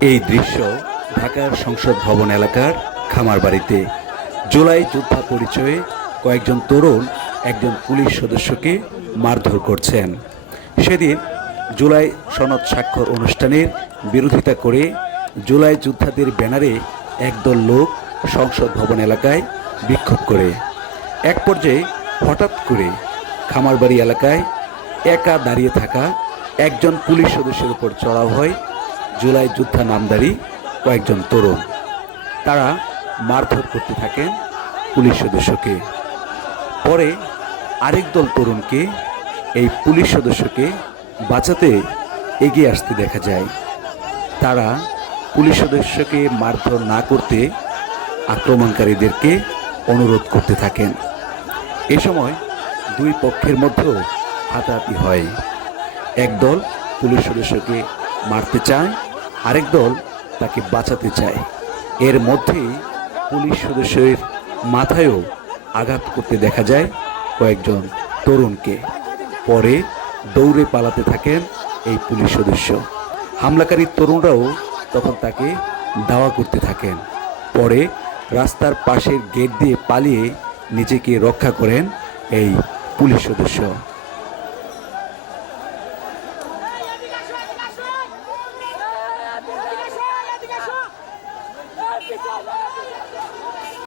এই দৃশ্য ঢাকার সংসদ ভবন এলাকার খামার বাড়িতে জুলাই যোদ্ধা পরিচয়ে কয়েকজন তরুণ, একজন পুলিশ সদস্যকে মারধর করছেন। সেদিন জুলাই সনদ স্বাক্ষর অনুষ্ঠানের বিরোধিতা করে জুলাই যোদ্ধাদের ব্যানারে একদল লোক সংসদ ভবন এলাকায় বিক্ষোভ করে। এক পর্যায়ে হঠাৎ করে খামারবাড়ি এলাকায় একা দাঁড়িয়ে থাকা একজন পুলিশ সদস্যের উপর চড়াও হয় জুলাই যোদ্ধা নামদারি কয়েকজন তরুণ। তারা মারধর করতে থাকেন পুলিশ সদস্যকে। পরে আরেক দল তরুণকে এই পুলিশ সদস্যকে বাঁচাতে এগিয়ে আসতে দেখা যায়। তারা পুলিশ সদস্যকে মারধর না করতে আক্রমণকারীদেরকে অনুরোধ করতে থাকেন। এ সময় দুই পক্ষের মধ্যেও হাতাহাতি হয়। একদল পুলিশ সদস্যকে মারতে চায় আরেক দল তাকে বাঁচাতে চায়। এর মধ্যেই পুলিশ সদস্যের মাথায়ও আঘাত করতে দেখা যায় কয়েকজন তরুণকে। পরে দৌড়ে পালাতে থাকেন এই পুলিশ সদস্য। হামলাকারী তরুণরাও তখন তাকে দাওয়া করতে থাকেন। পরে রাস্তার পাশের গেট দিয়ে পালিয়ে নিজেকে রক্ষা করেন এই পুলিশ সদস্য। África! África!